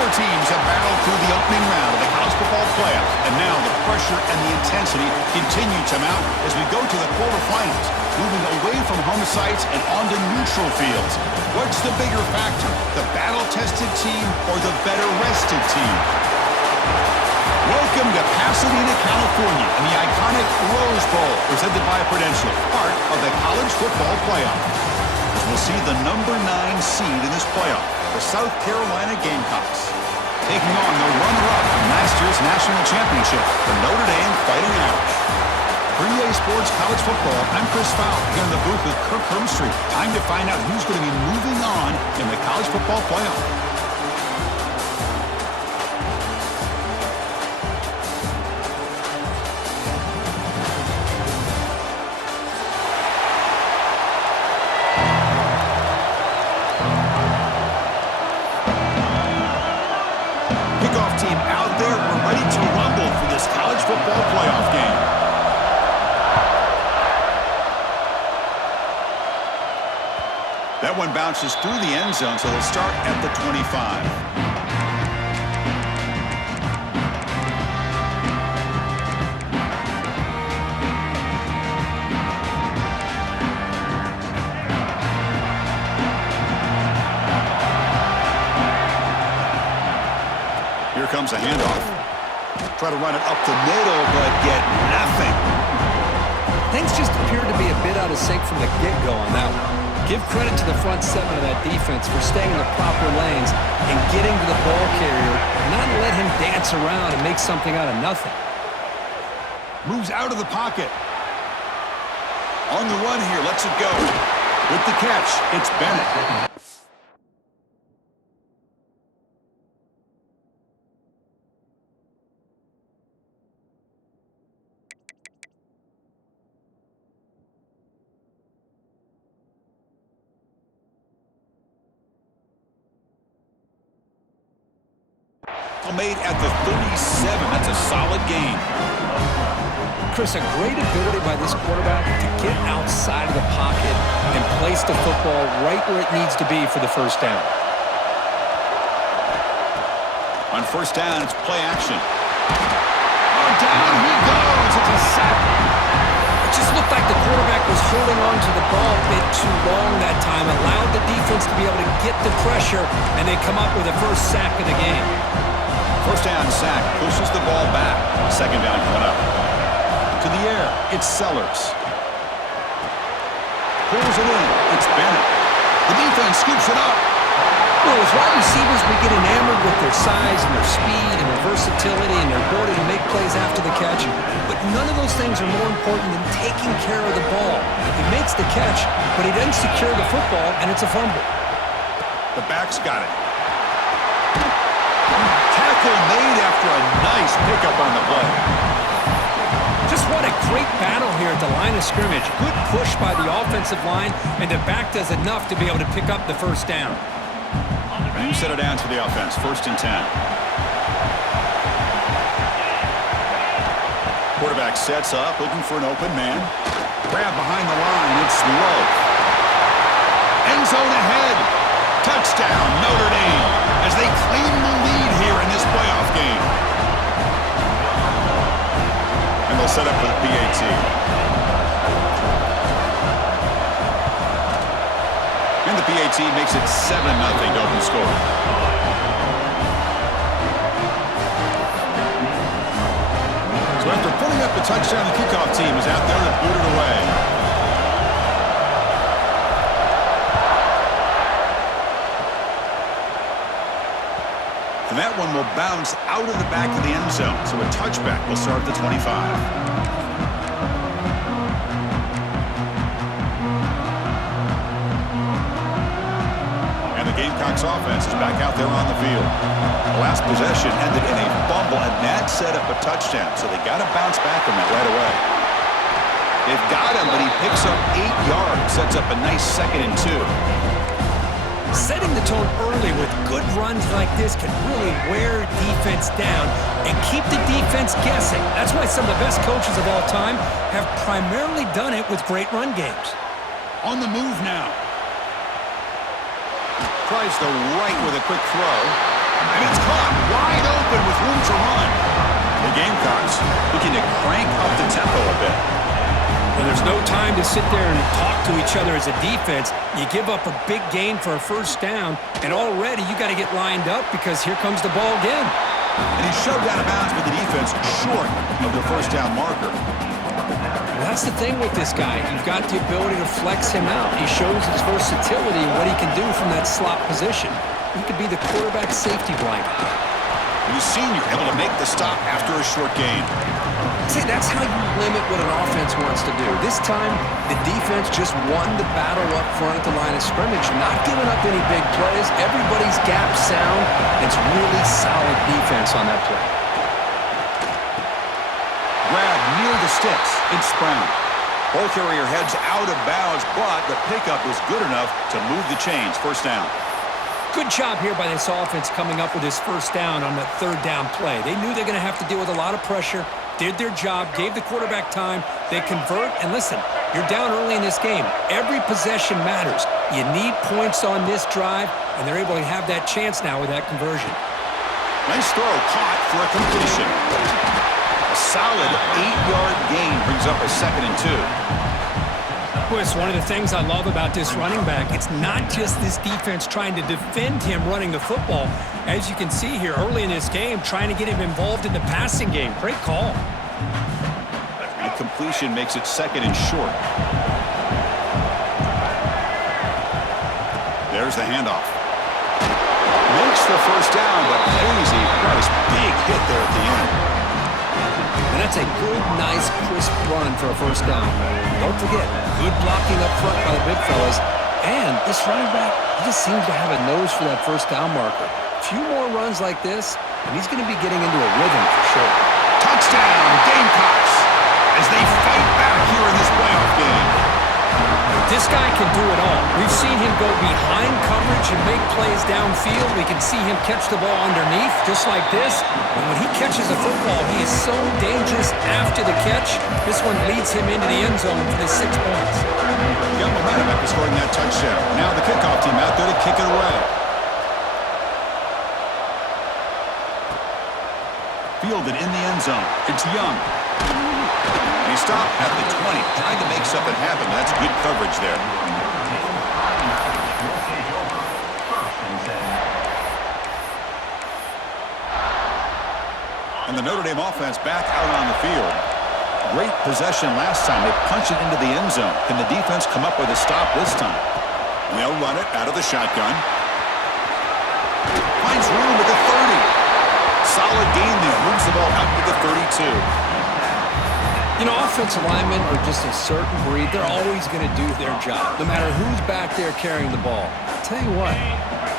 Four teams have battled through the opening round of the college football playoff, and now the pressure and the intensity continue to mount as we go to the quarterfinals, moving away from home sites and onto neutral fields. What's the bigger factor, the battle-tested team or the better-rested team? Welcome to Pasadena, California, in the iconic Rose Bowl, presented by Prudential, part of the college football playoff. As we'll see the number 9 seed in this playoff, the South Carolina Gamecocks, taking on the runner-up in last year's national championship, the Notre Dame Fighting Irish. For EA Sports College Football, I'm Chris Fowler, here in the booth with Kirk Hermstreet. Time to find out who's going to be moving on in the college football playoff. Team out there, we're ready to rumble for this college football playoff game. That one bounces through the end zone, so they'll start at the 25. Here comes a handoff. Try to run it up the middle, but get nothing. Things just appear to be a bit out of sync from the get-go on that one. Give credit to the front seven of that defense for staying in the proper lanes and getting to the ball carrier, not let him dance around and make something out of nothing. Moves out of the pocket. On the run here, lets it go. With the catch, it's Bennett. Made at the 37. That's a solid gain. Chris, a great ability by this quarterback to get outside of the pocket and place the football right where it needs to be for the first down. On first down, it's play action. Oh, down he goes. It's a sack. It just looked like the quarterback was holding on to the ball a bit too long that time, allowed the defense to be able to get the pressure, and they come up with the first sack of the game. First down sack, pushes the ball back. Second down coming up. To the air, it's Sellers. Pulls it in, it's Bennett. The defense scoops it up. Well, as wide receivers, we get enamored with their size and their speed and their versatility and their ability to make plays after the catch. But none of those things are more important than taking care of the ball. He makes the catch, but he doesn't secure the football, and it's a fumble. The back's got it. Tackle made after a nice pickup on the play. Just what a great battle here at the line of scrimmage. Good push by the offensive line, and the back does enough to be able to pick up the first down. You set it down for the offense. First and 10. Quarterback sets up, looking for an open man. Grab behind the line. It's low. End zone ahead. Touchdown, Notre Dame, as they claim the lead here in this playoff game. And they'll set up for the PAT. And the PAT makes it 7-0 to open score. So after putting up the touchdown, the kickoff team is out there to boot it away. And that one will bounce out of the back of the end zone. So a touchback will start at the 25. And the Gamecocks offense is back out there on the field. The last possession ended in a fumble, and that set up a touchdown. So they got to bounce back from that right away. They've got him, but he picks up 8 yards, sets up a nice 2nd and 2. Setting the tone early with good runs like this can really wear defense down and keep the defense guessing. That's why some of the best coaches of all time have primarily done it with great run games. On the move now. Tries the right with a quick throw. And it's caught wide open with room to run. The Gamecocks looking to crank up the tempo a bit. And there's no time to sit there and talk to each other as a defense. You give up a big gain for a first down, and already you got to get lined up because here comes the ball again. And he's shoved out of bounds with the defense short of the first down marker. Well, that's the thing with this guy. You've got the ability to flex him out. He shows his versatility and what he can do from that slot position. He could be the quarterback safety blanket. And the senior able to make the stop after a short gain. See, that's how you limit what an offense wants to do. This time, the defense just won the battle up front at the line of scrimmage, not giving up any big plays. Everybody's gap sound. It's really solid defense on that play. Grab near the sticks. It's Brown. Ball carrier heads out of bounds, but the pickup is good enough to move the chains. First down. Good job here by this offense coming up with his first down on that third down play. They knew they're going to have to deal with a lot of pressure, did their job, gave the quarterback time. They convert, and listen, you're down early in this game. Every possession matters. You need points on this drive, and they're able to have that chance now with that conversion. Nice throw, caught for a completion. A solid 8-yard gain brings up a 2nd and 2. It's one of the things I love about this running back. It's not just this defense trying to defend him running the football. As you can see here early in this game, trying to get him involved in the passing game. Great call. The completion makes it 2nd and short. There's the handoff. Makes the first down, but pays a price. Big hit there at the end. And that's a good, nice, crisp run for a first down. Don't forget, good blocking up front by the big fellas. And this running back, he just seems to have a nose for that first down marker. A few more runs like this, and he's going to be getting into a rhythm for sure. Touchdown, Gamecocks, as they fight back here in this playoff game. This guy can do it all. We've seen him go behind coverage and make plays downfield. We can see him catch the ball underneath, just like this. And when he catches a football, he is so dangerous after the catch. This one leads him into the end zone for the 6 points. Got momentum after scoring that touchdown. Now the kickoff team out there to kick it away. Fielded in the end zone. It's Young. He stopped at the 20, trying to make something happen. That's good coverage there. And the Notre Dame offense back out on the field. Great possession last time. They punch it into the end zone. Can the defense come up with a stop this time? And they'll run it out of the shotgun. Finds room at the 30. Solid gain there. Moves the ball out to the 32. You know, offensive linemen are just a certain breed. They're always going to do their job, no matter who's back there carrying the ball. I'll tell you what,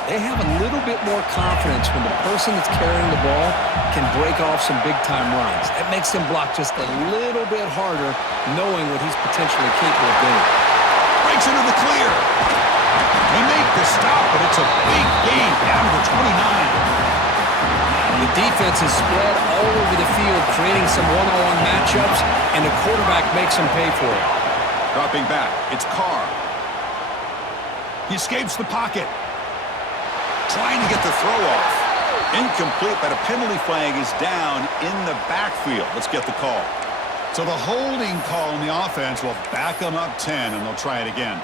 they have a little bit more confidence when the person that's carrying the ball can break off some big-time runs. That makes them block just a little bit harder, knowing what he's potentially capable of doing. Breaks into the clear. They make the stop, but it's a big gain down to the 29. The defense is spread all over the field, creating some one-on-one matchups, and the quarterback makes them pay for it. Dropping back, it's Carr. He escapes the pocket. Trying to get the throw off. Incomplete, but a penalty flag is down in the backfield. Let's get the call. So the holding call on the offense will back them up 10, and they'll try it again.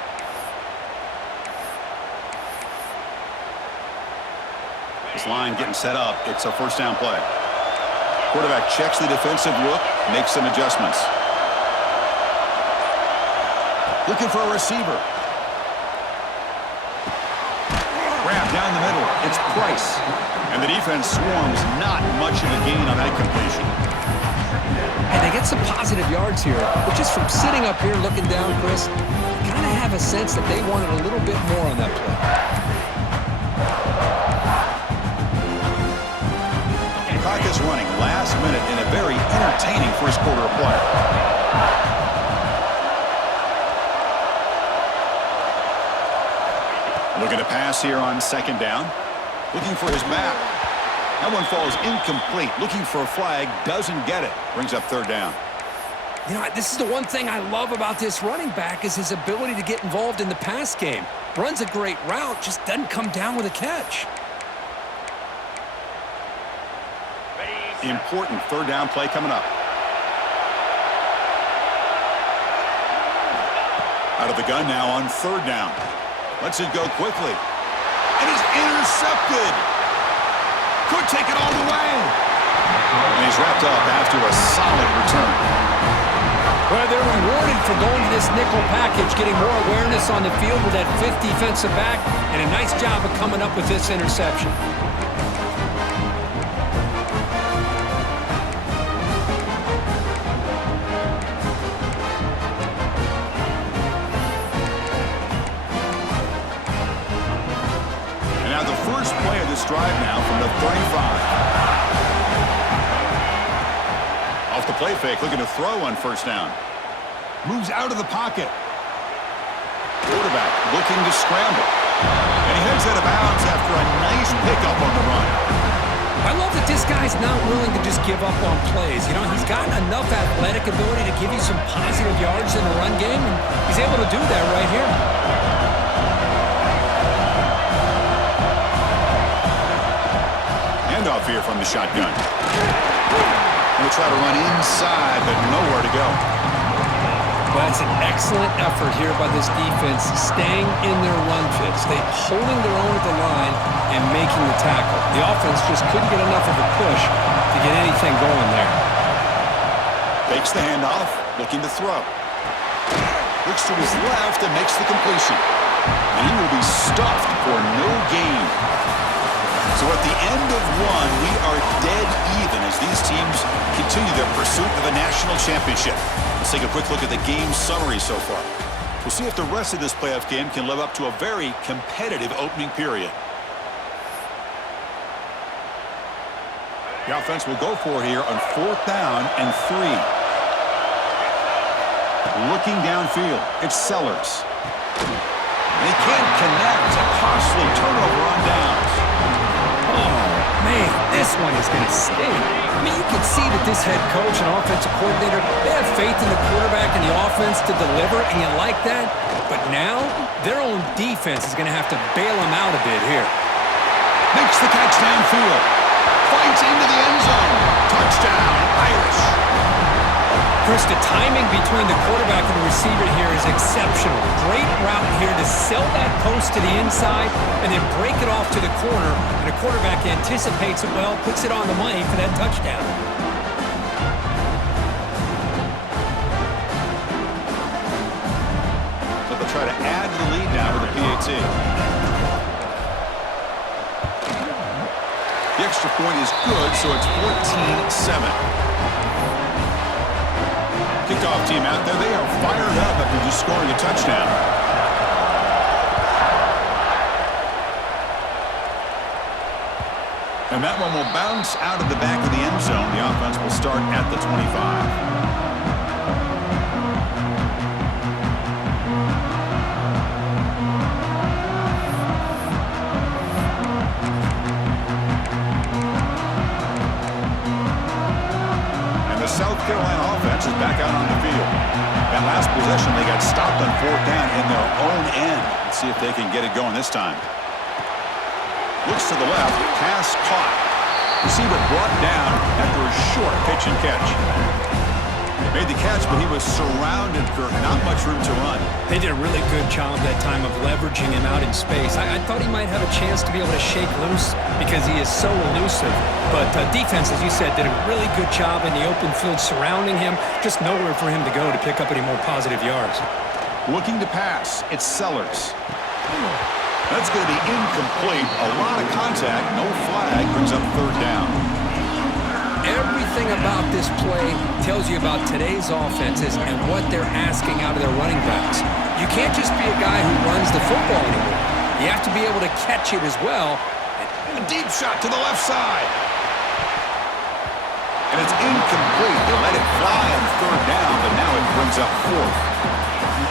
This line getting set up. It's a first down play. Quarterback checks the defensive look, makes some adjustments. Looking for a receiver. Grab down the middle. It's Price. And the defense swarms. Not much of a gain on that completion. And they get some positive yards here. But just from sitting up here looking down, Chris, you kind of have a sense that they wanted a little bit more on that play. Clock is running last minute in a very entertaining first quarter of play. Looking to pass here on second down. Looking for his back. That one falls incomplete. Looking for a flag. Doesn't get it. Brings up third down. You know, this is the one thing I love about this running back is his ability to get involved in the pass game. Runs a great route, just doesn't come down with a catch. Important third down play coming up. Out of the gun now on third down. Lets it go quickly. And he's intercepted. Could take it all the way. And he's wrapped up after a solid return. Well, they're rewarded for going to this nickel package, getting more awareness on the field with that fifth defensive back, and a nice job of coming up with this interception. And now the first play of this drive now from the 35. Off the play fake, looking to throw on first down. Moves out of the pocket. Quarterback looking to scramble. And he heads out of bounds after a nice pickup on the run. I love that this guy's not willing to just give up on plays. You know, he's got enough athletic ability to give you some positive yards in the run game, and he's able to do that right here. Handoff here from the shotgun. He'll try to run inside, but nowhere to go. That's an excellent effort here by this defense, staying in their run fits. They're holding their own at the line and making the tackle. The offense just couldn't get enough of a push to get anything going there. Fakes the handoff, looking to throw. Looks to his left and makes the completion. And he will be stuffed for no gain. So at the end of one, we are dead even as these teams continue their pursuit of a national championship. Let's take a quick look at the game summary so far. We'll see if the rest of this playoff game can live up to a very competitive opening period. The offense will go for here on fourth down and 3. Looking downfield, it's Sellers. And he can't connect. A costly turnover on downs. Man, this one is going to sting. I mean, you can see that this head coach and offensive coordinator, they have faith in the quarterback and the offense to deliver, and you like that. But now, their own defense is going to have to bail them out a bit here. Makes the catch downfield. Fights into the end zone. Touchdown, Irish. Chris, the timing between the quarterback and the receiver here is exceptional. Great route here to sell that post to the inside and then break it off to the corner. And the quarterback anticipates it well, puts it on the money for that touchdown. So they'll try to add to the lead now with the PAT. The extra point is good, so it's 14-7. Kickoff team out there. They are fired up after just scoring a touchdown. And that one will bounce out of the back of the end zone. The offense will start at the 25. South Carolina offense is back out on the field. That last possession, they got stopped on fourth down in their own end. Let's see if they can get it going this time. Looks to the left, pass caught. Receiver brought down after a short pitch and catch. Made the catch, but he was surrounded for not much room to run. They did a really good job that time of leveraging him out in space. I thought he might have a chance to be able to shake loose because he is so elusive. But defense, as you said, did a really good job in the open field surrounding him. Just nowhere for him to go to pick up any more positive yards. Looking to pass, it's Sellers. That's going to be incomplete. A lot of contact, no flag, brings up third down. Everything about this play tells you about today's offenses and what they're asking out of their running backs. You can't just be a guy who runs the football anymore. You have to be able to catch it as well. A deep shot to the left side. And it's incomplete. They let it fly on third down, but now it brings up fourth.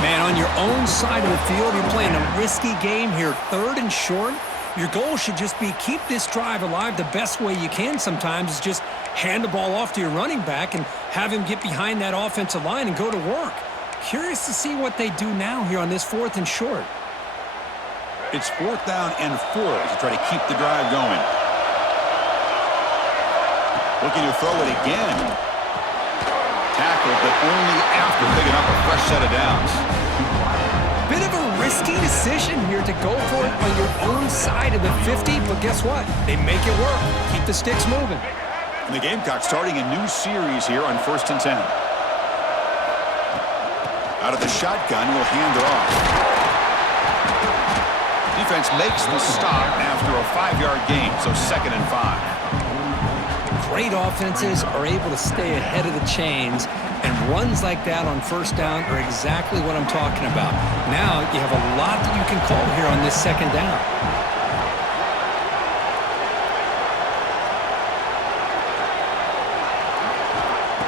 Man, on your own side of the field, you're playing a risky game here, third and short. Your goal should just be keep this drive alive the best way you can sometimes is just hand the ball off to your running back and have him get behind that offensive line and go to work. Curious to see what they do now here on this fourth and short. It's fourth down and 4 to try to keep the drive going. Looking to throw it again. Tackled, but only after picking up a fresh set of downs. Bit of a risky decision here to go for it on your own side of the 50, but guess what? They make it work. Keep the sticks moving. And the Gamecocks starting a new series here on 1st and 10. Out of the shotgun, he'll hand it off. Defense makes the stop after a 5-yard gain, so 2nd and 5. Great offenses are able to stay ahead of the chains, and runs like that on 1st down are exactly what I'm talking about. Now you have a lot that you can call here on this 2nd down.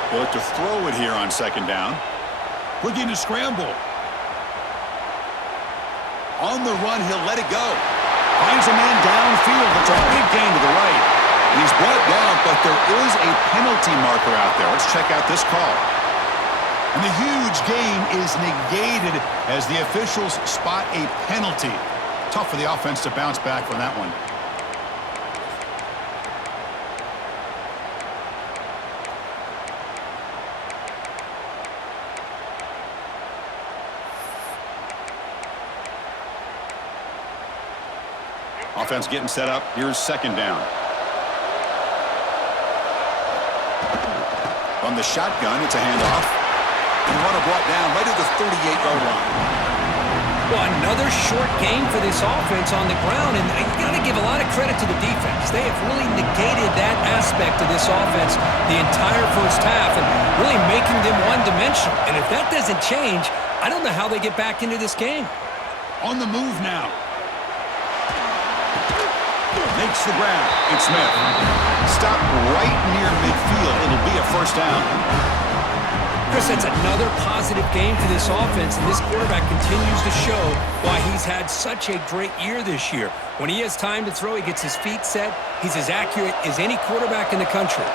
They'll look to throw it here on 2nd down. Looking to scramble. On the run, he'll let it go. Finds a man downfield. It's a big gain to the right. He's brought down, but there is a penalty marker out there. Let's check out this call. And the huge gain is negated as the officials spot a penalty. Tough for the offense to bounce back from that one. Offense getting set up. Here's 2nd down. On the shotgun, it's a handoff. And runner brought down right at the 38-yard line. Well, another short game for this offense on the ground, and you got to give a lot of credit to the defense. They have really negated that aspect of this offense the entire 1st half and really making them one-dimensional. And if that doesn't change, I don't know how they get back into this game. On the move now. Makes the grab. It's Smith. Stop right near midfield. It'll be a 1st down. Chris, that's another positive game for this offense, and this quarterback continues to show why he's had such a great year this year. When he has time to throw, he gets his feet set. He's as accurate as any quarterback in the country.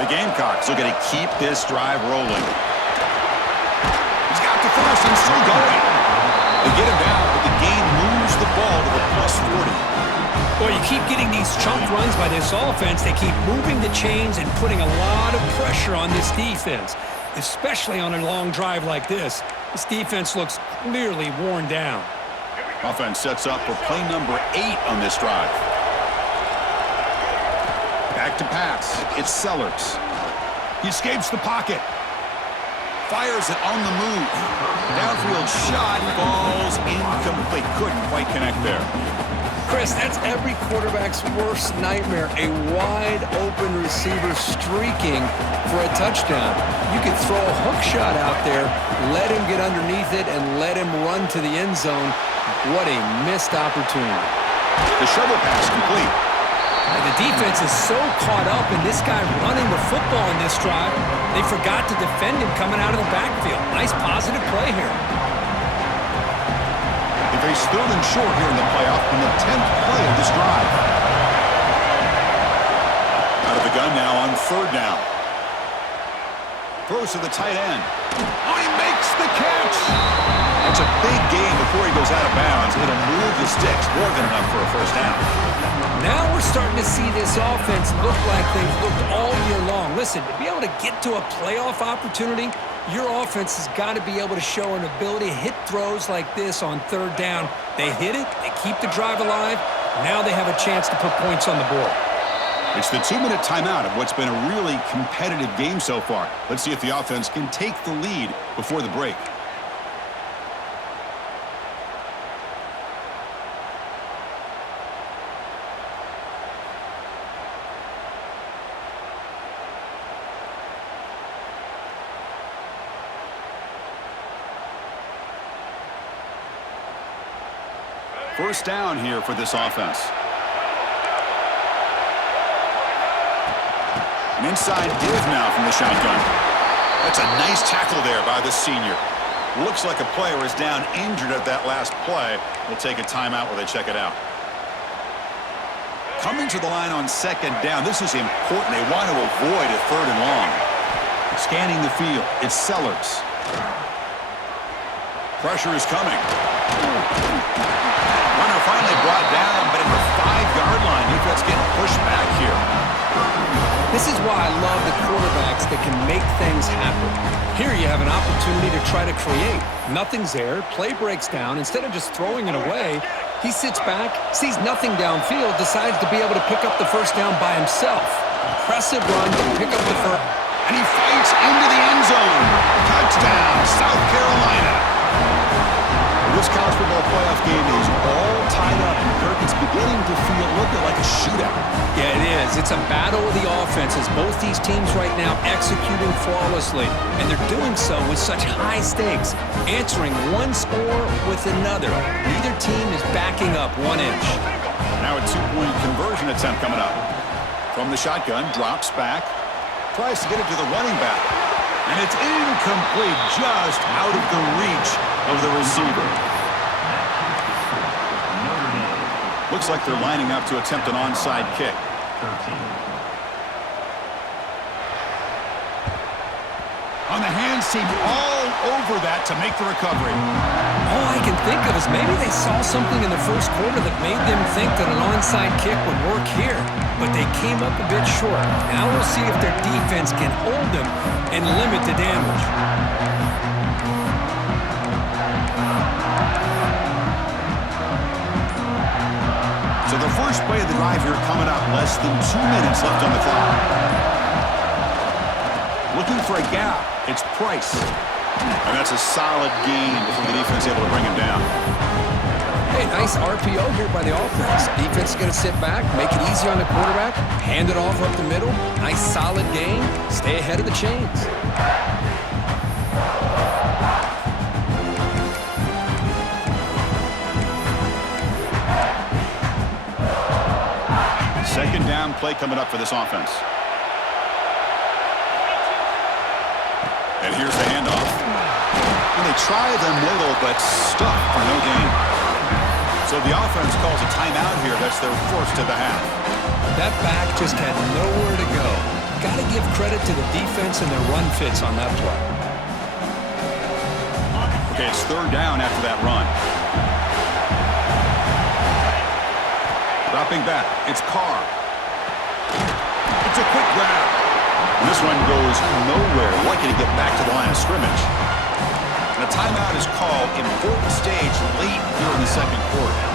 The Gamecocks are going to keep this drive rolling. He's got the first and still going. They get him down, but the game moves the ball to the +40. Well, you keep getting these chunk runs by this offense. They keep moving the chains and putting a lot of pressure on this defense, especially on a long drive like this. This defense looks clearly worn down. Offense sets up for play number 8 on this drive. Back to pass. It's Sellers. He escapes the pocket. Fires it on the move. Downfield shot falls incomplete. Couldn't quite connect there. Chris, that's every quarterback's worst nightmare, a wide-open receiver streaking for a touchdown. You could throw a hook shot out there, let him get underneath it, and let him run to the end zone. What a missed opportunity. The shovel pass complete. And the defense is so caught up in this guy running the football in this drive, they forgot to defend him coming out of the backfield. Nice positive play here. They face 3rd and short here in the playoff in the 10th play of this drive. Out of the gun now on 3rd down. Throws to the tight end. Oh, he makes the catch! It's a big gain before he goes out of bounds. It'll move the sticks more than enough for a 1st down. Now we're starting to see this offense look like they've looked all year long. Listen, to be able to get to a playoff opportunity, your offense has got to be able to show an ability to hit throws like this on 3rd down. They hit it, they keep the drive alive, now they have a chance to put points on the board. It's the 2-minute timeout of what's been a really competitive game so far. Let's see if the offense can take the lead before the break. First down here for this offense. An inside give now from the shotgun. That's a nice tackle there by the senior. Looks like a player is down injured at that last play. We'll take a timeout while they check it out. Coming to the line on 2nd down. This is important. They want to avoid a 3rd and long. Scanning the field. It's Sellers. Pressure is coming. Runner finally brought down, but at the 5-yard line, defense getting pushed back here. This is why I love the quarterbacks that can make things happen. Here you have an opportunity to try to create. Nothing's there, play breaks down. Instead of just throwing it away, he sits back, sees nothing downfield, decides to be able to pick up the first down by himself. Impressive run to pick up the first. And he fights into the end zone. Touchdown, South Carolina. This college football playoff game is all tied up, and Kirk, it's beginning to feel a little bit like a shootout. Yeah, it is. It's a battle of the offenses. Both these teams right now executing flawlessly, and they're doing so with such high stakes, answering one score with another. Neither team is backing up 1 inch. Now a two-point conversion attempt coming up. From the shotgun, drops back, tries to get it to the running back, and it's incomplete, just out of the reach of the receiver. Looks like they're lining up to attempt an onside kick. On the hands team, all over that to make the recovery. All I can think of is maybe they saw something in the first quarter that made them think that an onside kick would work here, but they came up a bit short. Now we'll see if their defense can hold them and limit the damage. So the first play of the drive here coming up, less than 2 minutes left on the clock. Looking for a gap, it's Price. And that's a solid gain before the defense is able to bring him down. Hey, nice RPO here by the offense. Defense is going to sit back, make it easy on the quarterback, hand it off up the middle. Nice solid gain, stay ahead of the chains. Second down play coming up for this offense. And here's the handoff. And they try the middle, but stuck for no gain. So the offense calls a timeout here. That's their first of the half. That back just had nowhere to go. Got to give credit to the defense and their run fits on that play. Okay, it's third down after that run. Dropping back, it's Carr. It's a quick grab. And this one goes nowhere. Lucky to get back to the line of scrimmage. And a timeout is called. Important stage late here in the second quarter.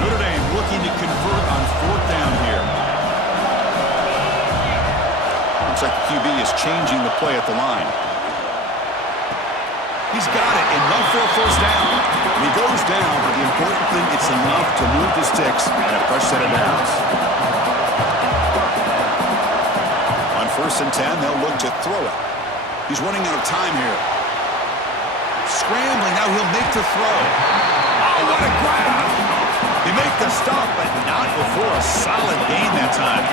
Notre Dame looking to convert on fourth down here. Looks like the QB is changing the play at the line. He's got it. Enough for a first down. And he goes down, but the important thing, it's enough to move the sticks and a fresh set of downs. On 1st and 10, they'll look to throw it. He's running out of time here. Scrambling, now he'll make the throw. Oh, what a grab! He make the stop, but not before a solid gain that time.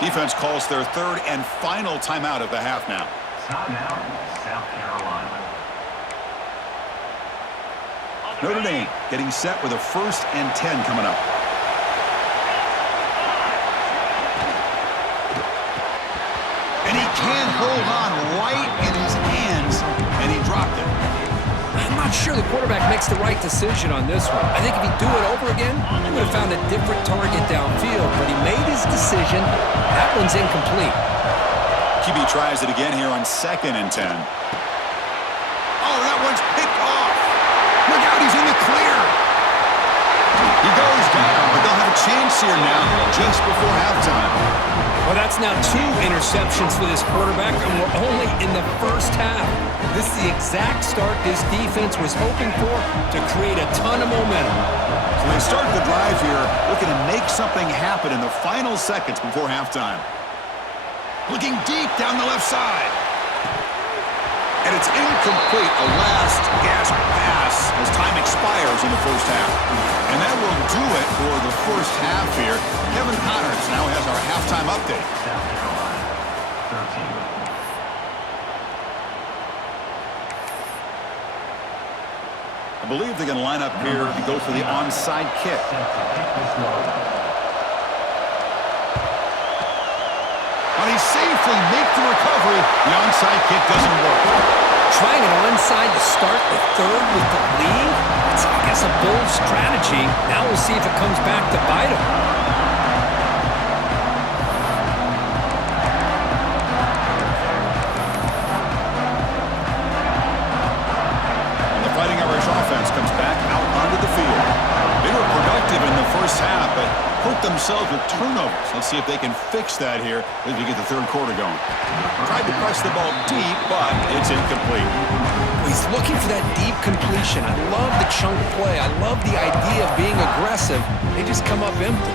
Defense calls their third and final timeout of the half now. Timeout, South Carolina. Notre Dame getting set with a 1st and 10 coming up. And he can't hold on right in his hands, and he dropped it. I'm not sure the quarterback makes the right decision on this one. I think if he'd do it over again, he would have found a different target downfield, but he made his decision. That one's incomplete. QB tries it again here on 2nd and 10. Oh, that one's picked off. Look out, he's in the clear. He goes down, but they'll have a chance here now just before halftime. Well, that's now 2 interceptions for this quarterback, and we're only in the first half. This is the exact start this defense was hoping for to create a ton of momentum. So they start the drive here, looking to make something happen in the final seconds before halftime. Looking deep down the left side. And it's incomplete, a last gasp pass as time expires in the first half. And that will do it for the first half here. Kevin Connors now has our halftime update. South Carolina, 13. I believe they're going to line up here to go for the onside kick. Set to kick this one. When he safely makes the recovery, the onside kick doesn't work. Trying an onside to start the third with the lead? It's, I guess, a bold strategy. Now we'll see if it comes back to bite him. And the Fighting Irish offense comes back out onto the field. They were productive in the first half, but hurt themselves with turnovers. Let's see if they can fix that here as we get the third quarter going. Tried to press the ball deep, but it's incomplete. He's looking for that deep completion. I love the chunk play. I love the idea of being aggressive. They just come up empty.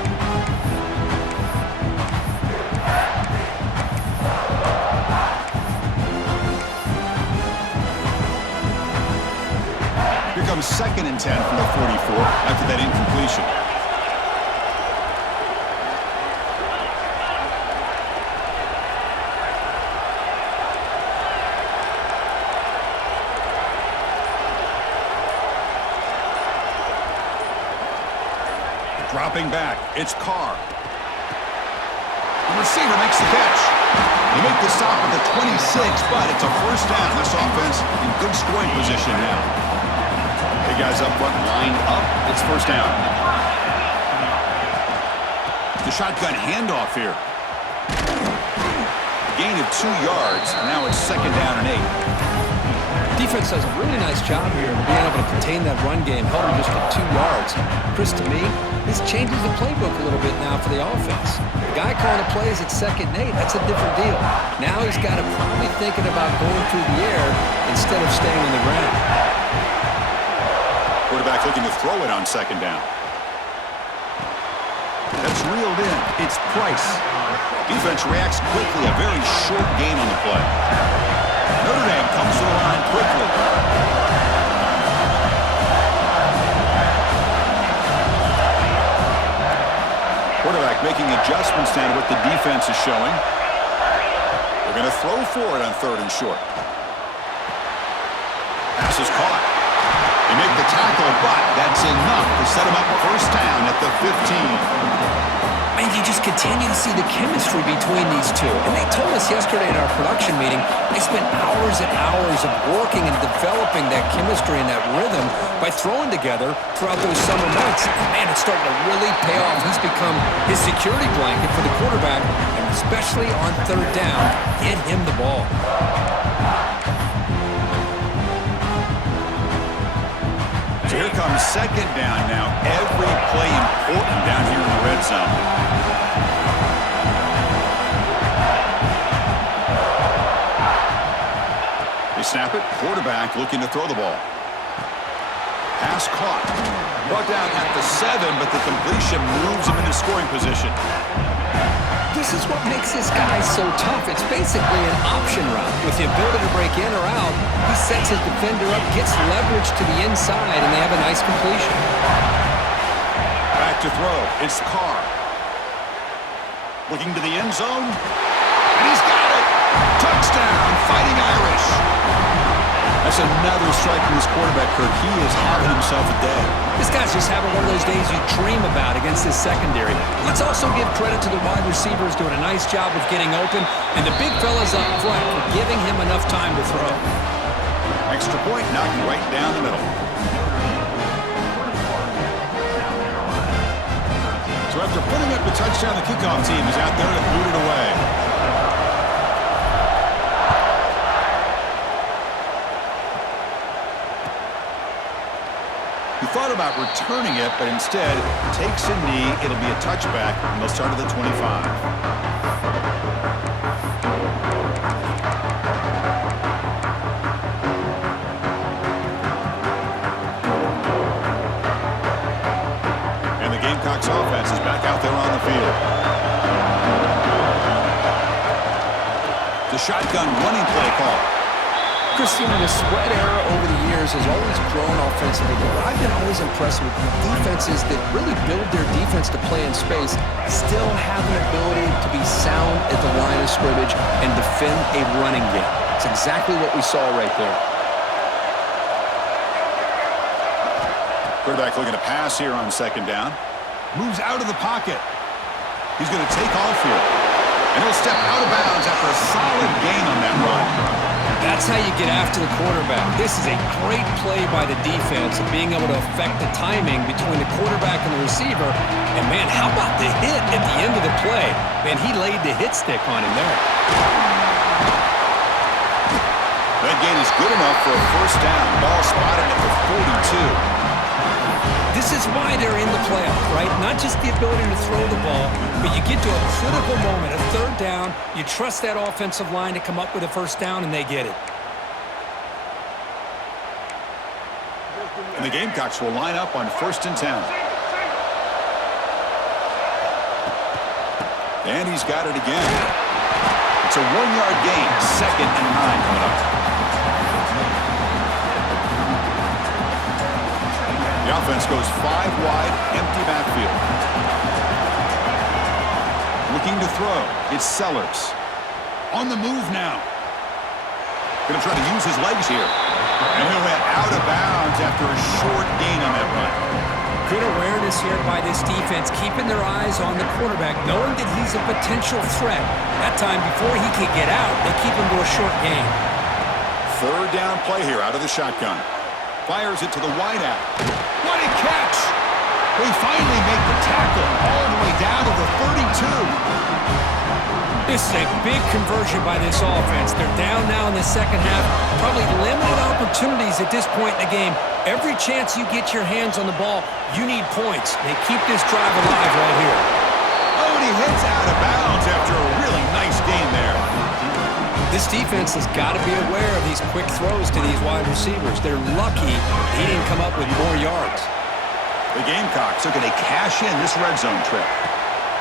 Here comes 2nd and 10 from the 44 after that incompletion. Dropping back, it's Carr. The receiver makes the catch. They make the stop at the 26, but it's a first down. This offense in good scoring position now. The guys up front lined up. It's first down. The shotgun handoff here. Gain of 2 yards. Now it's 2nd down and 8. Defense does a really nice job here of being able to contain that run game, held him just to 2 yards. Chris, to me, this changes the playbook a little bit now for the offense. The guy calling the plays at 2nd and 8, that's a different deal. Now he's got to probably thinking about going through the air instead of staying on the ground. Quarterback looking to throw it on 2nd down. That's reeled in. It's Price. Defense reacts quickly. A very short gain on the play. Notre Dame comes to the line quickly. Quarterback making adjustments down to what the defense is showing. They're going to throw for it on 3rd and short. Pass is caught. They make the tackle, but that's enough to set him up first down at the 15. And you just continue to see the chemistry between these two. And they told us yesterday in our production meeting, they spent hours and hours of working and developing that chemistry and that rhythm by throwing together throughout those summer months. And man, it's starting to really pay off. He's become his security blanket for the quarterback, and especially on 3rd down, get him the ball. So here comes 2nd down now. Every play important down here in the red zone. They snap it. Quarterback looking to throw the ball. Pass caught. Brought down at the 7, but the completion moves him into scoring position. This is what makes this guy so tough. It's basically an option route. With the ability to break in or out, he sets his defender up, gets leverage to the inside, and they have a nice completion. Back to throw. It's Carr. Looking to the end zone. And he's got it. Touchdown, Fighting Irish. That's another strike from this quarterback, Kirk. He is having himself a day. This guy's just having one of those days you dream about against this secondary. Let's also give credit to the wide receivers doing a nice job of getting open, and the big fellas up front for giving him enough time to throw. Extra point knocked right down the middle. So after putting up the touchdown, the kickoff team is out there to boot it away. He thought about returning it, but instead takes a knee. It'll be a touchback, and they'll start at the 25. And the Gamecocks offense is back out there on the field. The shotgun running play call. Christian, the spread era over the years has always grown offensively, but what I've been always impressed with the defenses that really build their defense to play in space still have an ability to be sound at the line of scrimmage and defend a running game. It's exactly what we saw right there. Quarterback looking to pass here on 2nd down. Moves out of the pocket. He's going to take off here. And he'll step out of bounds after a solid gain on that run. That's how you get after the quarterback. This is a great play by the defense of being able to affect the timing between the quarterback and the receiver. And, man, how about the hit at the end of the play? Man, he laid the hit stick on him there. That gain is good enough for a first down. Ball spotted at the 42. This is why they're in the playoff, right? Not just the ability to throw the ball, but you get to a critical moment, a third down, you trust that offensive line to come up with a first down, and they get it. And the Gamecocks will line up on 1st and 10. And he's got it again. It's a 1-yard gain, 2nd and 9 coming up. The offense goes 5 wide, empty backfield. Looking to throw. It's Sellers. On the move now. Going to try to use his legs here. And we went out of bounds after a short gain on that run. Good awareness here by this defense, keeping their eyes on the quarterback, knowing that he's a potential threat. That time, before he could get out, they keep him to a short gain. 3rd down play here out of the shotgun. Fires it to the wideout. What a catch! We finally make the tackle all the way down to the 32. This is a big conversion by this offense. They're down now in the second half. Probably limited opportunities at this point in the game. Every chance you get your hands on the ball, you need points. They keep this drive alive right here. Oh, and he hits out of bounds after a really nice gain there. This defense has got to be aware of these quick throws to these wide receivers. They're lucky he didn't come up with more yards. The Gamecocks are going to cash in this red zone trip.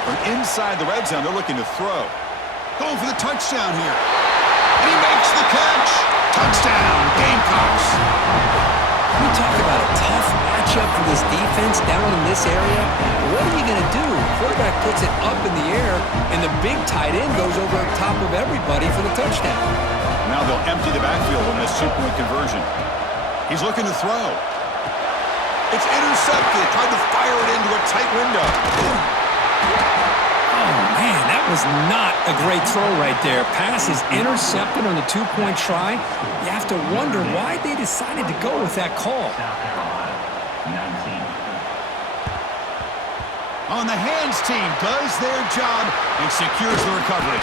From inside the red zone, they're looking to throw. Going for the touchdown here. And he makes the catch. Touchdown, Gamecocks. We talk about a tough matchup for this defense down in this area. What are you going to do? Quarterback puts it up in the air, and the big tight end goes over the top of everybody for the touchdown. Now they'll empty the backfield on this 2-point conversion. He's looking to throw. It's intercepted. Tried to fire it into a tight window. Oh, man, that was not a great throw right there. Pass is intercepted on the 2-point try. You have to wonder why they decided to go with that call. South Carolina, 19. On the hands team does their job and secures the recovery.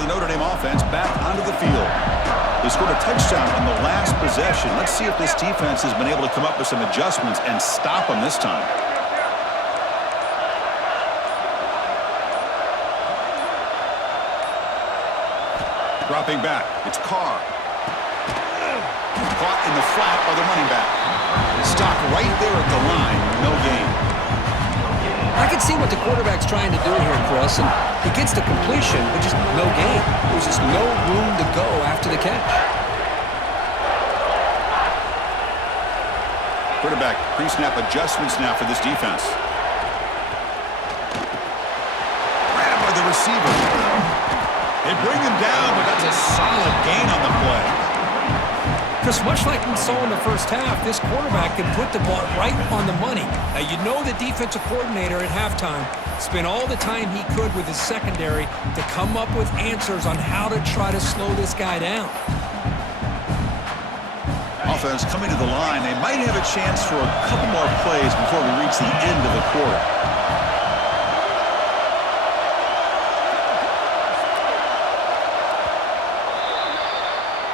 The Notre Dame offense back onto the field. They scored a touchdown on the last possession. Let's see if this defense has been able to come up with some adjustments and stop them this time. Dropping back, it's Carr. Caught in the flat by the running back. Stopped right there at the line. No gain. I can see what the quarterback's trying to do here, Chris, and he gets the completion, but just no gain. There's just no room to go after the catch. Quarterback pre-snap adjustments now for this defense. Grabbed by the receiver. They bring him down, but that's a solid gain on the play. Because much like we saw in the first half, this quarterback can put the ball right on the money. Now, you know the defensive coordinator at halftime spent all the time he could with his secondary to come up with answers on how to try to slow this guy down. Offense coming to the line. They might have a chance for a couple more plays before we reach the end of the quarter.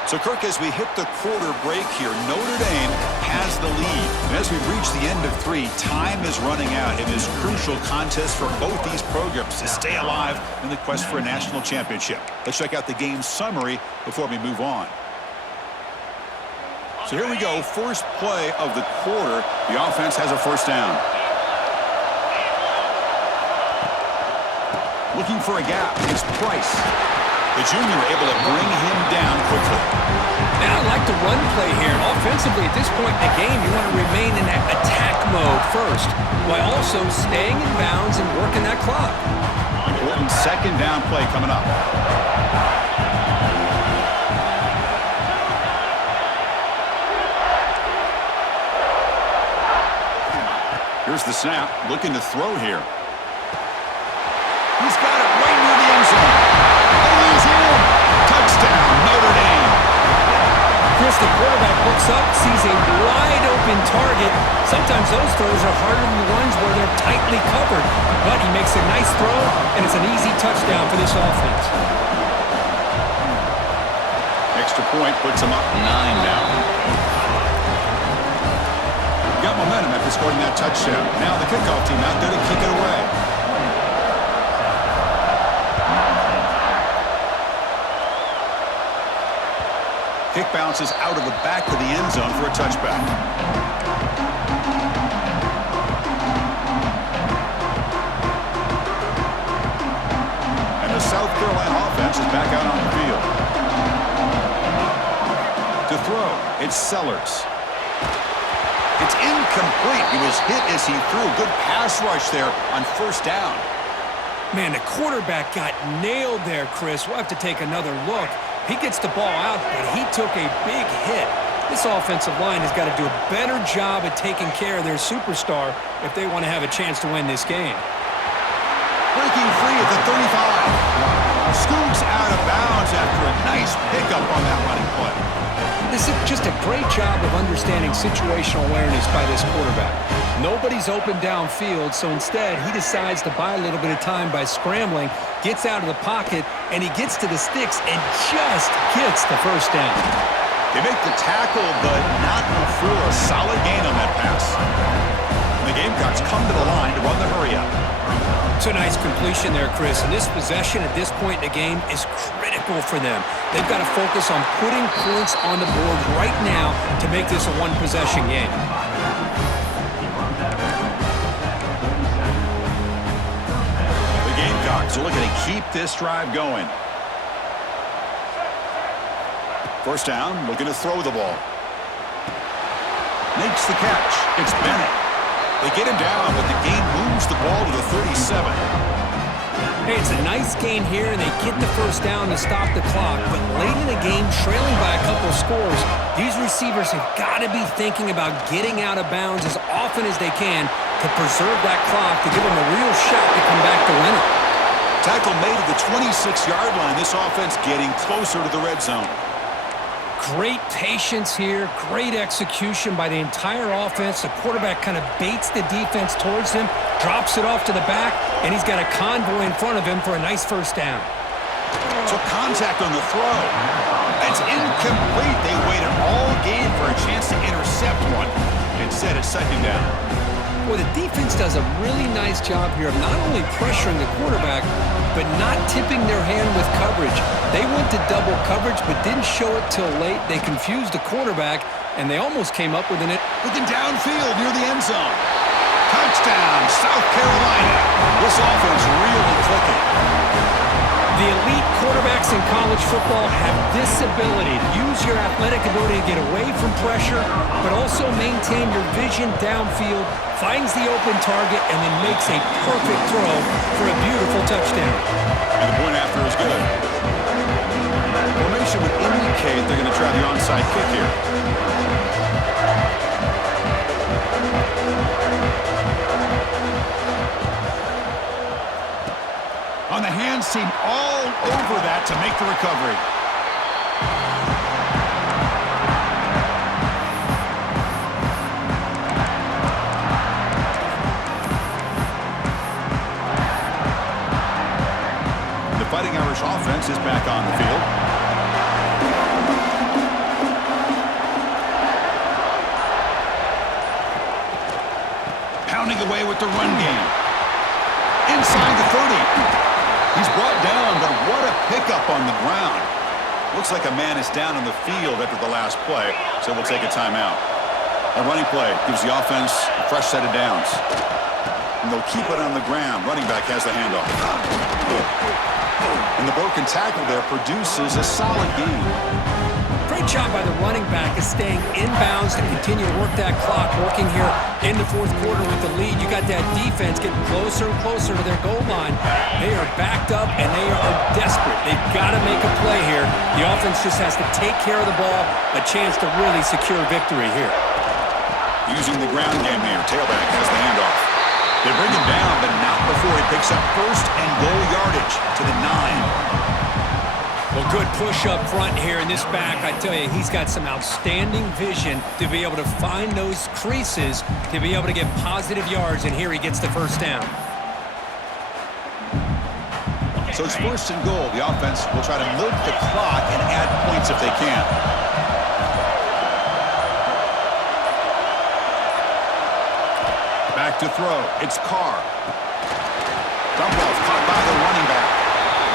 So, Kirk, as we hit the quarter break here, Notre Dame has the lead. And as we reach the end of 3, time is running out in this crucial contest for both these programs to stay alive in the quest for a national championship. Let's check out the game summary before we move on. So here we go, first play of the quarter. The offense has a first down. Looking for a gap. It's Price. The junior able to bring him down quickly. And I like the run play here. And offensively, at this point in the game, you want to remain in that attack mode first, while also staying in bounds and working that clock. Important second down play coming up. Here's the snap, looking to throw here. He's got it right near the end zone. And he's in. Touchdown, Notre Dame. Chris, the quarterback looks up, sees a wide-open target. Sometimes those throws are harder than the ones where they're tightly covered. But he makes a nice throw, and it's an easy touchdown for this offense. Extra point puts him up 9 now. Got momentum after scoring that touchdown. Now the kickoff team out there to kick it away. Kick bounces out of the back of the end zone for a touchback. And the South Carolina offense is back out on the field. To throw, it's Sellers. It's incomplete. He was hit as he threw. Good pass rush there on first down. Man, the quarterback got nailed there, Chris. We'll have to take another look. He gets the ball out, but he took a big hit. This offensive line has got to do a better job at taking care of their superstar if they want to have a chance to win this game. Breaking free at the 35. Scoots out of bounds after a nice pickup on that running play. This is just a great job of understanding situational awareness by this quarterback. Nobody's open downfield, so instead he decides to buy a little bit of time by scrambling, gets out of the pocket, and he gets to the sticks and just gets the first down. They make the tackle, but not before a solid gain on that pass. And the Gamecocks come to the line to run the hurry-up. It's a nice completion there, Chris, and this possession at this point in the game is critical for them. They've got to focus on putting points on the board right now to make this a one-possession game. The Gamecocks are looking to keep this drive going. First down, looking to throw the ball. Makes the catch. It's Bennett. They get him down, but the game moves the ball to the 37. Hey, it's a nice gain here, and they get the first down to stop the clock. But late in the game, trailing by a couple scores, these receivers have got to be thinking about getting out of bounds as often as they can to preserve that clock to give them a real shot to come back to win it. Tackle made at the 26-yard line. This offense getting closer to the red zone. Great patience here, great execution by the entire offense. The quarterback kind of baits the defense towards him, drops it off to the back, and he's got a convoy in front of him for a nice first down. Took contact on the throw. It's incomplete. They waited all game for a chance to intercept one. Instead, it's second down. Well, the defense does a really nice job here of not only pressuring the quarterback, but not tipping their hand with coverage. They went to double coverage, but didn't show it till late. They confused the quarterback, and they almost came up with an... Looking downfield near the end zone. Touchdown, South Carolina. This offense really clicking. The elite quarterbacks in college football have this ability to use your athletic ability to get away from pressure, but also maintain your vision downfield, finds the open target, and then makes a perfect throw for a beautiful touchdown. And the point after is good. Formation would indicate they're going to try the onside kick here. On the hands team all over that to make the recovery. The Fighting Irish offense is back on the field. Pounding away with the run game. Inside the 30. He's brought down, but what a pickup on the ground. Looks like a man is down on the field after the last play, so we'll take a timeout. A running play gives the offense a fresh set of downs. And they'll keep it on the ground. Running back has the handoff. And the broken tackle there produces a solid gain. Great job by the running back is staying inbounds to continue to work that clock, working here in the fourth quarter with the lead. You got that defense getting closer and closer to their goal line. They are backed up, and they are desperate. They've got to make a play here. The offense just has to take care of the ball, a chance to really secure victory here. Using the ground game here, tailback has the handoff. They bring him down, but not before he picks up first and goal yardage to the 9. Well, good push up front here in this back. I tell you, he's got some outstanding vision to be able to find those creases, to be able to get positive yards, and here he gets the first down. So it's first and goal. The offense will try to milk the clock and add points if they can. Back to throw. It's Carr. Dump off caught by the running back.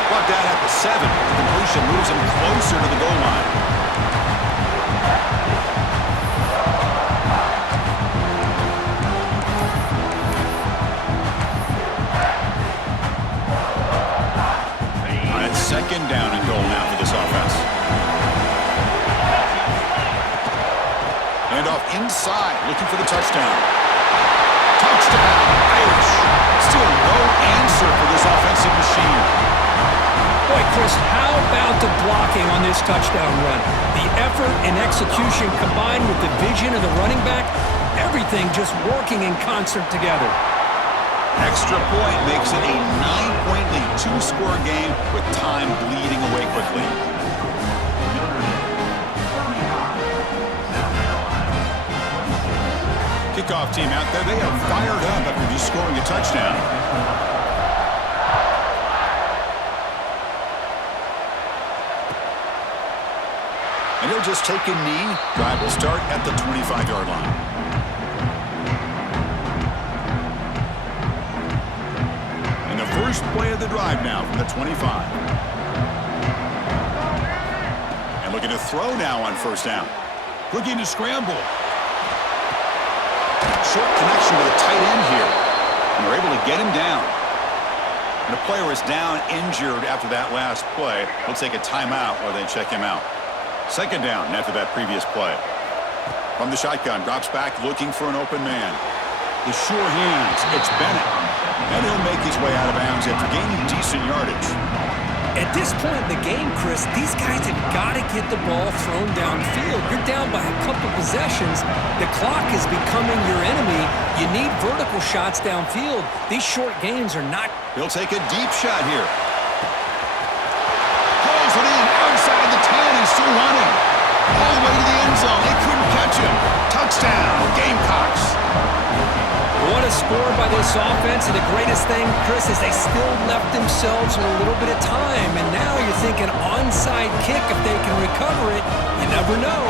Brought down at the 7. The completion moves him closer to the goal line. On its second down and goal now for this offense. Hand off inside, looking for the touchdown. Touchdown, Irish. Still no answer for this offensive machine. Boy, Chris, how about the blocking on this touchdown run? The effort and execution combined with the vision of the running back, everything just working in concert together. Extra point makes it a 9-point lead, 2-score game with time bleeding away quickly. Kickoff team out there, they are fired up after just scoring a touchdown. And he'll just take a knee. Drive will start at the 25-yard line. And the first play of the drive now from the 25. And looking to throw now on first down. Looking to scramble. Short connection with a tight end here. And they're able to get him down. And a player is down injured after that last play. They'll take a timeout while they check him out. Second down after that previous play. From the shotgun, drops back looking for an open man. The sure hands, it's Bennett. And he'll make his way out of bounds after gaining decent yardage. At this point in the game, Chris, these guys have got to get the ball thrown downfield. You're down by a couple possessions. The clock is becoming your enemy. You need vertical shots downfield. These short games are not. He'll take a deep shot here. Pulls it in outside the 10. He's still running. All the way to the end zone. They couldn't catch him. Touchdown, Gamecocks. What a score by this offense, and the greatest thing, Chris, is they still left themselves with a little bit of time, and now you're thinking onside kick if they can recover it. You never know.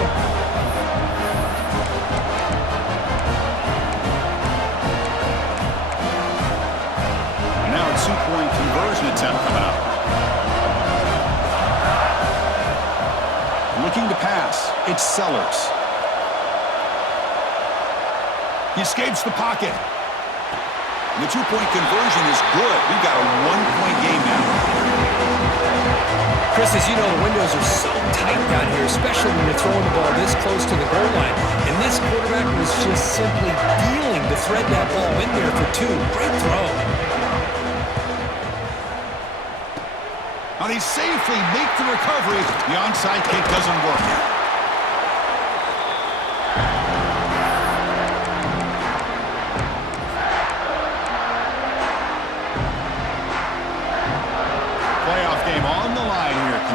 And now a two-point conversion attempt coming up. Looking to pass, it's Sellers. He escapes the pocket. And the two-point conversion is good. We've got a one-point game now. Chris, as you know, the windows are so tight down here, especially when you're throwing the ball this close to the goal line. And this quarterback was just simply dealing to thread that ball in there for 2. Great throw. Now they safely make the recovery. The onside kick doesn't work.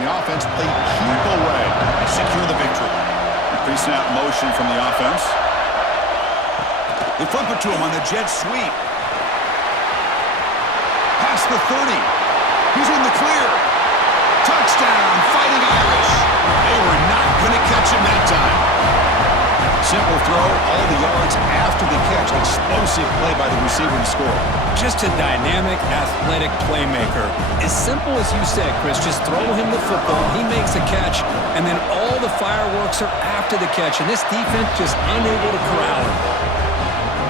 Offense play keep away and secure the victory. Pre-snap motion from the offense. They flip it to him on the jet sweep. Past the 30. He's in the clear. Touchdown, Fighting Irish. They were not going to catch him that time. Simple throw, all the yards after the catch. Explosive play by the receiver to score. Just a dynamic, athletic playmaker. As simple as you said, Chris, just throw him the football, he makes a catch, and then all the fireworks are after the catch, and this defense just unable to corral him.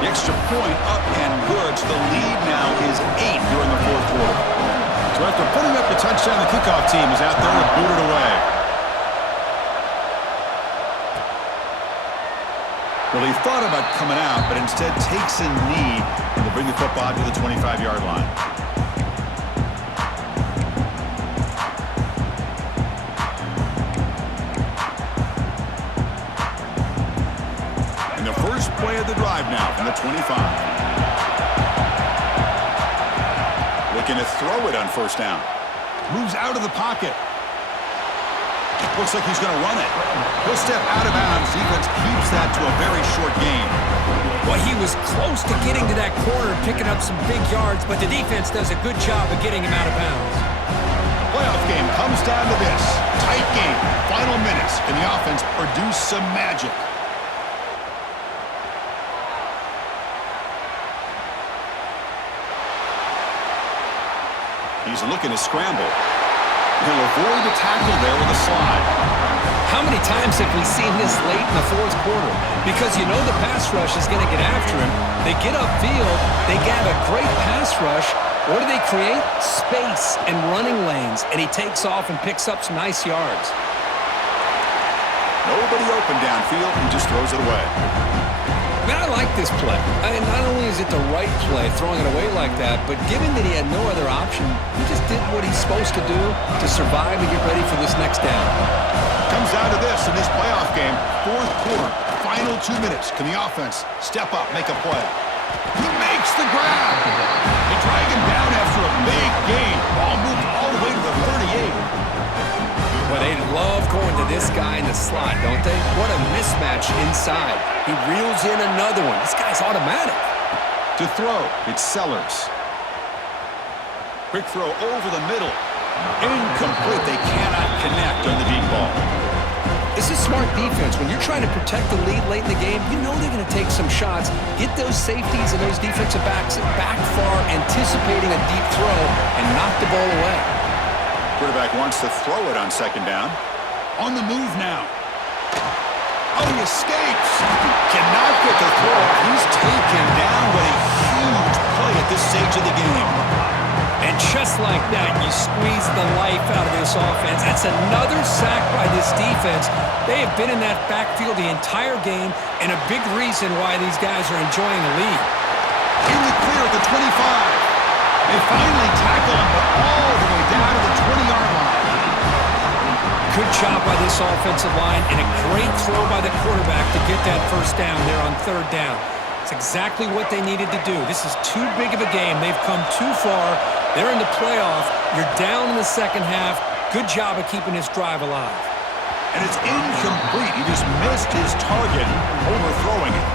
The extra point up and good. So the lead now is 8 during the fourth quarter. So after putting up the touchdown, the kickoff team is out there to boot it away. Well, he thought about coming out, but instead takes a knee to bring the football to the 25-yard line. And the first play of the drive now from the 25. Looking to throw it on first down. Moves out of the pocket. Looks like he's going to run it. He'll step out of bounds. Defense keeps that to a very short gain. Well, he was close to getting to that corner and picking up some big yards, but the defense does a good job of getting him out of bounds. The playoff game comes down to this. Tight game. Final minutes. Can the offense produce some magic? He's looking to scramble. He'll avoid the tackle there with a slide. How many times have we seen this late in the fourth quarter? Because you know the pass rush is going to get after him. They get upfield. They have a great pass rush. What do they create? Space and running lanes. And he takes off and picks up some nice yards. Nobody open downfield. He just throws it away. Man, I like this play. I mean, not only is it the right play, throwing it away like that, but given that he had no other option, he just did what he's supposed to do to survive and get ready for this next down. Comes down to this in this playoff game. Fourth quarter, final 2 minutes. Can the offense step up, make a play? He makes the grab. They drag him down after a big gain. Ball moved all the way to the 38. Well, they love going to this guy in the slot, don't they? What a mismatch inside. He reels in another one. This guy's automatic. To throw, it's Sellers. Quick throw over the middle. Incomplete. They cannot connect on the deep ball. This is smart defense. When you're trying to protect the lead late in the game, you know they're going to take some shots, get those safeties and those defensive backs back far, anticipating a deep throw, and knock the ball away. Quarterback wants to throw it on second down. On the move now. Oh, he escapes. Cannot get the throw. He's taken down with a huge play at this stage of the game. And just like that, you squeeze the life out of this offense. That's another sack by this defense. They have been in that backfield the entire game, and a big reason why these guys are enjoying the lead. In the clear at the 25. They finally tackle him, but all the way down to the 20-yard line. Good job by this offensive line, and a great throw by the quarterback to get that first down there on third down. It's exactly what they needed to do. This is too big of a game. They've come too far. They're in the playoff. You're down in the second half. Good job of keeping this drive alive. And it's incomplete. He just missed his target, overthrowing it.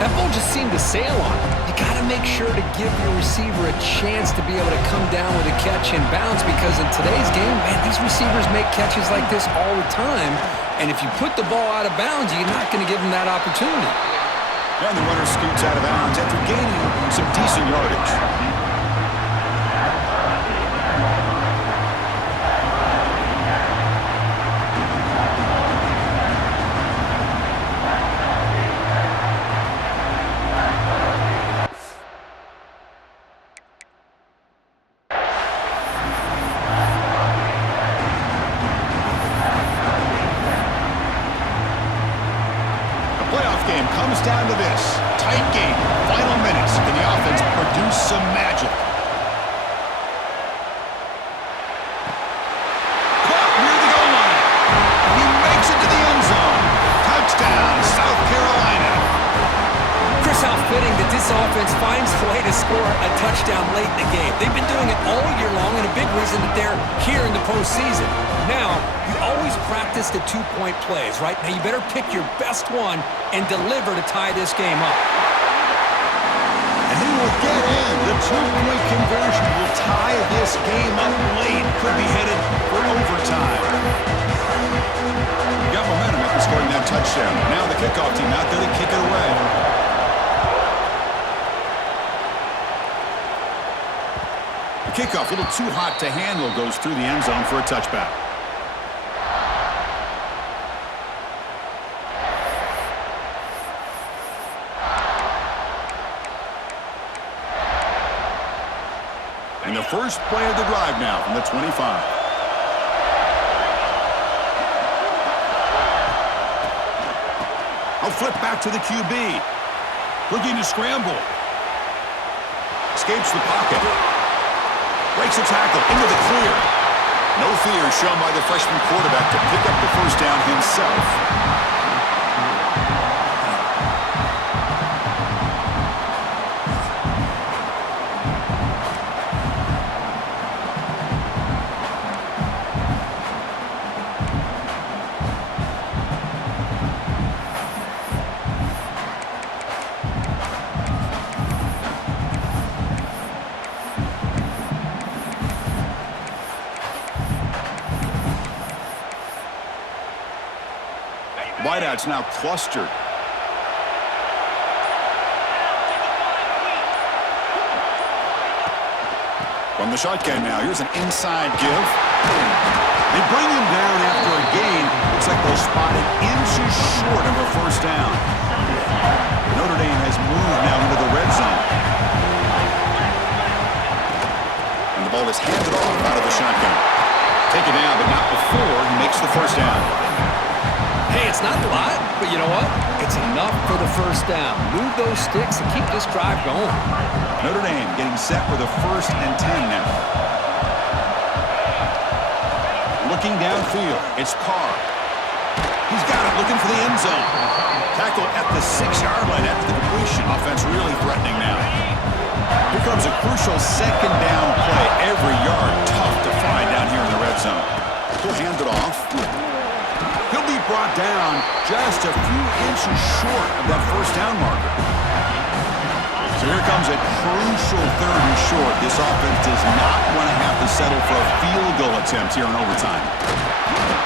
That ball just seemed to sail on him. You got to make sure to give your receiver a chance to be able to come down with a catch and bounce, because in today's game, man, these receivers make catches like this all the time. And if you put the ball out of bounds, you're not going to give them that opportunity. And the runner scoots out of bounds after gaining some decent yardage. Comes down to this. Tight game. Final minutes. Can the offense produce some magic? Caught near the goal line. He makes it to the end zone. Touchdown, South Carolina. Chris, how fitting that this offense finds a way to score a touchdown late in the game. They've been doing it all year long, and a big reason that they're here in the postseason. Now, you always practice the two-point plays, right? Now, you better pick your best one and deliver to tie this game up. And he will get in. The two-point conversion will tie this game up late. Could be headed for overtime. Got momentum after scoring that touchdown. Now the kickoff team out there to kick it away. The kickoff, a little too hot to handle, goes through the end zone for a touchback. first play of the drive now from the 25. I'll flip back to the QB. Looking to scramble. Escapes the pocket. Breaks a tackle into the clear. No fear shown by the freshman quarterback to pick up the first down himself. Wideouts now clustered. From the shotgun now, here's an inside give. They bring him down after a gain. Looks like they'll spot it inches short of a first down. Notre Dame has moved now into the red zone. And the ball is handed off out of the shotgun. Take it down, but not before he makes the first down. Hey, it's not a lot, but you know what? It's enough for the first down. Move those sticks and keep this drive going. Notre Dame getting set for the 1st and 10 now. Looking downfield, it's Carr. He's got it, looking for the end zone. Tackle at the 6-yard line after the completion. Offense really threatening now. Here comes a crucial second down play. Every yard tough to find down here in the red zone. He'll hand it off. He'll be brought down just a few inches short of that first down marker. So here comes a crucial 3rd and short. This offense does not want to have to settle for a field goal attempt here in overtime.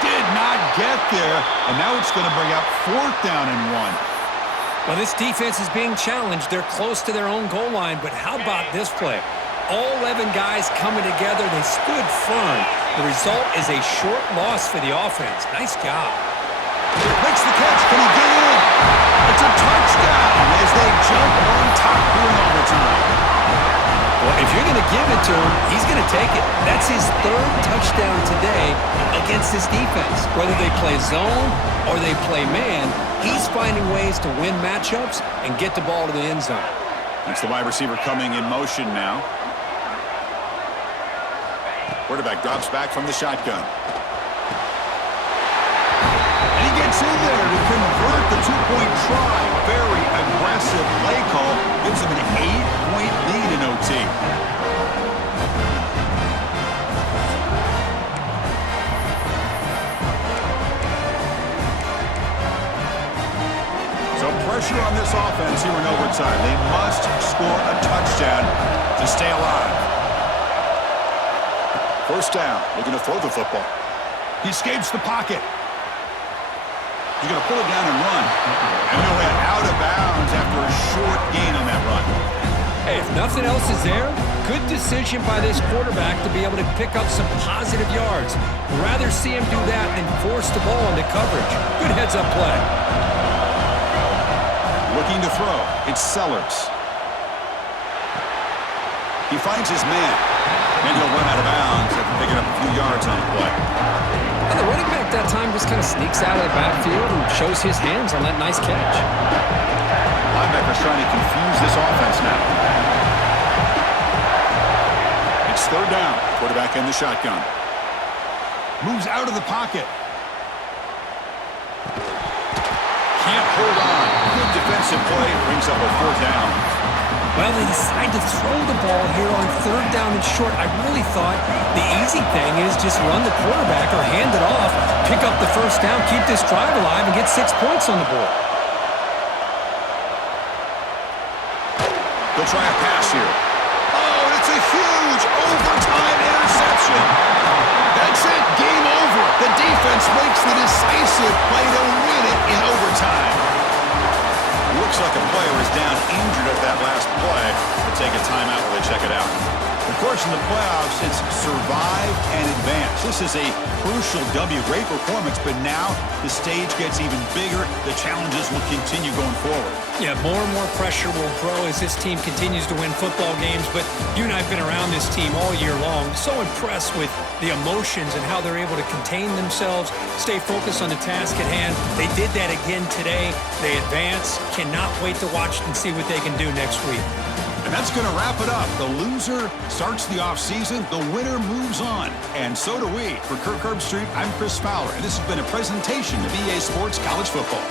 Did not get there, and now it's going to bring up 4th down and 1. Well, this defense is being challenged. They're close to their own goal line, but how about this play? All 11 guys coming together. They stood firm. The result is a short loss for the offense. Nice job. Makes the catch. Can he get in? It's a touchdown as they jump on top here in overtime. Well, if you're going to give it to him, he's going to take it. That's his 3rd touchdown today against this defense. Whether they play zone or they play man, he's finding ways to win matchups and get the ball to the end zone. It's the wide receiver coming in motion now. Quarterback drops back from the shotgun. And he gets in there to convert the 2-point try. Very aggressive play call. Gives him an 8-point lead in OT. So pressure on this offense here in overtime. They must score a touchdown to stay alive. First down, looking to throw the football. He escapes the pocket. He's going to pull it down and run. And he'll head out of bounds after a short gain on that run. Hey, if nothing else is there, good decision by this quarterback to be able to pick up some positive yards. Rather see him do that than force the ball into coverage. Good heads-up play. Looking to throw, it's Sellers. He finds his man. And he'll run out of bounds after picking up a few yards on the play. And the running back that time just kind of sneaks out of the backfield and shows his hands on that nice catch. Linebacker's trying to confuse this offense now. It's 3rd down. Quarterback in the shotgun. Moves out of the pocket. Can't hold on. Good defensive play. Brings up a 4th down. Well, they decide to throw the ball here on 3rd down and short. I really thought the easy thing is just run the quarterback or hand it off, pick up the first down, keep this drive alive, and get 6 points on the board. They'll try a pass here. Oh, and it's a huge overtime interception. That's it. Game over. The defense makes the decisive play to win it in overtime. Looks like a player is down injured at that last play. We'll take a timeout while they check it out. Of course, in the playoffs, it's survive and advance. This is a crucial W. Great performance, but now the stage gets even bigger. The challenges will continue going forward. Yeah, more and more pressure will grow as this team continues to win football games, but you and I have been around this team all year long. So impressed with the emotions and how they're able to contain themselves, stay focused on the task at hand. They did that again today. They advance. Cannot wait to watch and see what they can do next week. And that's going to wrap it up. The loser starts the offseason. The winner moves on. And so do we. For Kirk Herbstreit, I'm Chris Fowler, and this has been a presentation of EA Sports College Football.